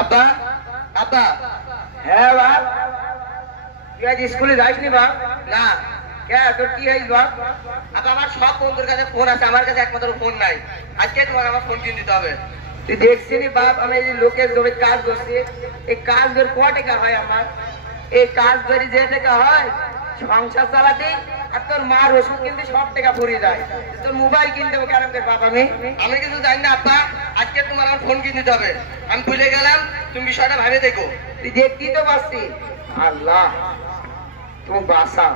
আব্বা আব্বা হ্যাঁ বাপ তুই আজ স্কুলে যাসনি বাপ না কে তোর কি হয়েছে বাপ আব্বা আমার সব বন্ধুর কাছে ফোন আছে আমার কাছে একমাত্র ফোন নাই আজকে তোমার আমার ফোন কিনে দিতে হবে তুই দেখছিনি বাপ আমি এই লোকের জমি কাজ করছি এই কাজ বের ক টাকা হয় আমার এই কাজ বেরি যে টাকা হয় সংসার চালাতে আর তোর মার ওষুধ কিনতে সব টাকা ফুরিয়ে যায় তোর মোবাইল কিনতে হবে কেন বাপ আমি কিছু জানি না আব্বা আজকে তোমার আমার ফোন কিনে দিতে হবে আমি ভুলে গেলাম তুমি বিষয়টা ভাবে দেখো তুই দেখতেই তো পারছি আল্লাহ তুমি বাসা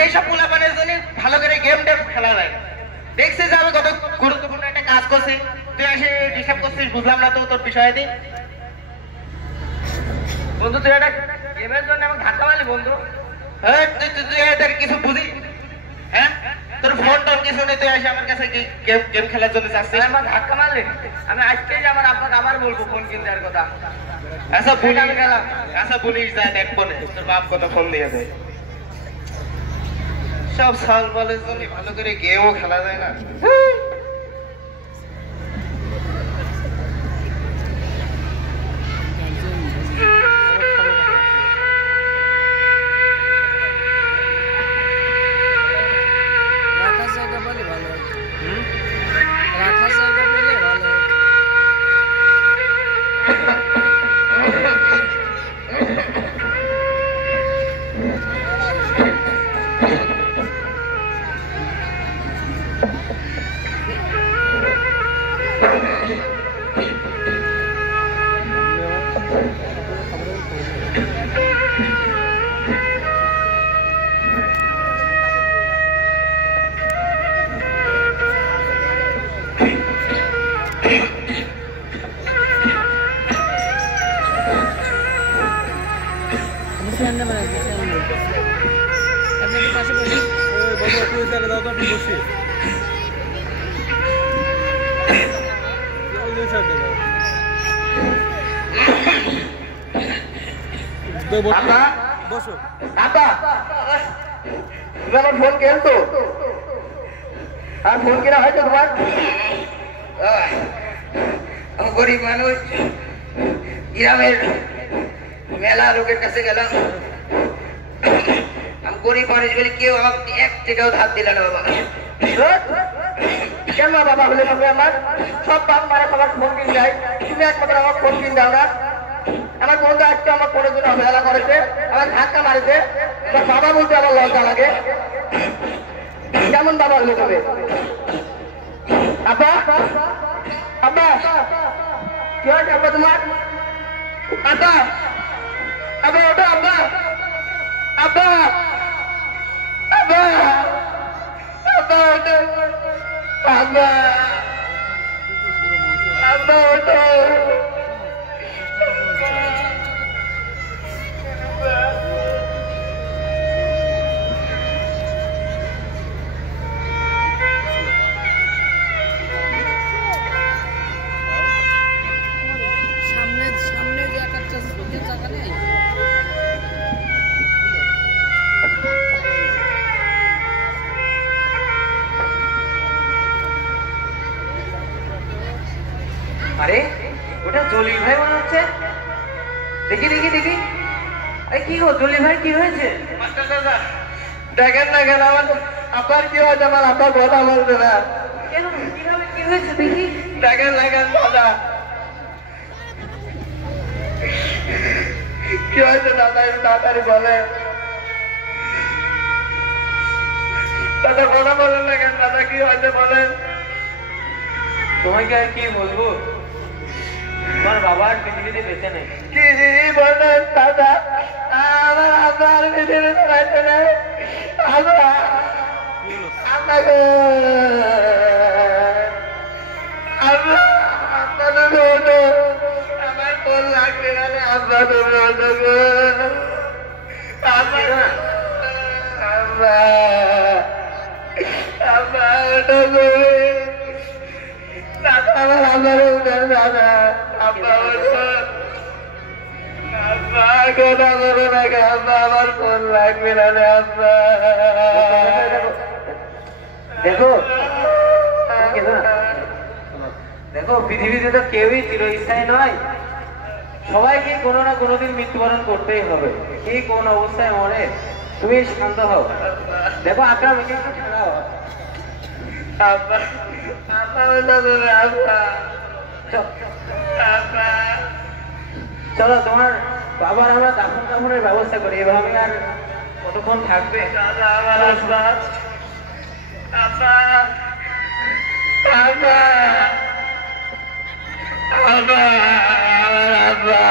এইসব পোলাপানের জন্য ভালো করে গেম টেম খেলা যায় দেখছিস আমি কত গুরুত্বপূর্ণ একটা কাজ করছি তুই এসে ডিস্টার্ব করছিস বুঝলাম না তো তোর বিষয় দিয়ে বন্ধু তুই একটা গেমের জন্য আমাকে ধাক্কা মারলি বন্ধু তুই এটার কিছু বুঝি হ্যাঁ তোর ফোন টোন কিছু নেই তুই এসে আমার কাছে গেম খেলার জন্য চাচ্ছিস আমার ধাক্কা মারলি আমি আজকেই আমার আপনাকে আবার বলবো ফোন কিনতে দেওয়ার কথা আচ্ছা ভুলে আমি গেলাম আচ্ছা বলিস যায় দেখ ফোনে তোর বাপ কত ফোন দিয়ে দেয় সব সাল বলের জন্য ভালো করে গেমও খেলা যায় না ফোন কেনতো আর ফোন কেনা হয়তো তোমার গরিব মানুষ গ্রামের মেলা লোকের কাছে গেলাম আমি গরিব মানুষ বলে কেউ আমাকে এক টাকাও ধার দিল না বাবা কেন বাবা হলে তবে আমার সব বাপ মারা সবার ফোন কিনে যায় তুমি একমাত্র আমার ফোন কিনে দাও না আমার বন্ধু আজকে আমার ফোনের জন্য অবহেলা করেছে আমার ধাক্কা মারেছে বাবা বলতে আমার লজ্জা লাগে কেমন বাবা হলে তবে আব্বা আব্বা কি হয়েছে আব্বা তোমার আব্বা আব্বা ওটা আব্বা আব্বা আব্বা আব্বা ওটা আব্বা আব্বা ওটা ওটা জলি ভাই মনে হচ্ছে। দেখি দেখি দেখি, এই কি গো জলি ভাই, কি হয়েছে? মাস্টার দাদা দেখেন না কেন আমার আপনার কি হয়েছে? আমার আপনার কথা বলতে না। কেন, কিভাবে, কি হয়েছে দেখি? দেখেন না কেন দাদা, কি হয়েছে দাদা একটু তাড়াতাড়ি বলেন। দাদা কথা বলেন না কেন দাদা, কি হয়েছে বলেন। তোমাকে আর কি বলবো, তোমার বাবা আর পৃথিবীতে বেঁচে নেই। কি বলেন দাদা, আমার আপনার পৃথিবীতে বেঁচে নেই। আপনাকে আমার ফোন লাগবে না, আপনাদের আমার ফোন লাগবে না আব্বা। দেখো দেখো, পৃথিবীতে তো কেউই চিরস্থায়ী নয়, সবাইকে কোনো না কোনোদিন মৃত্যুবরণ করতেই হবে। কে কোন অবস্থায় মরে, তুমি শান্ত হও। দেখো আকরাম, একে একটু ঠান্ডাও। আব্বা আব্বা আব্বা চলো, তোমার বাবার আমরা দাফন টাফনের ব্যবস্থা করি। এভাবে আর কতক্ষণ থাকবে? আমার আব্বা আব্বা আব্বা আব্বা আমার আব্বা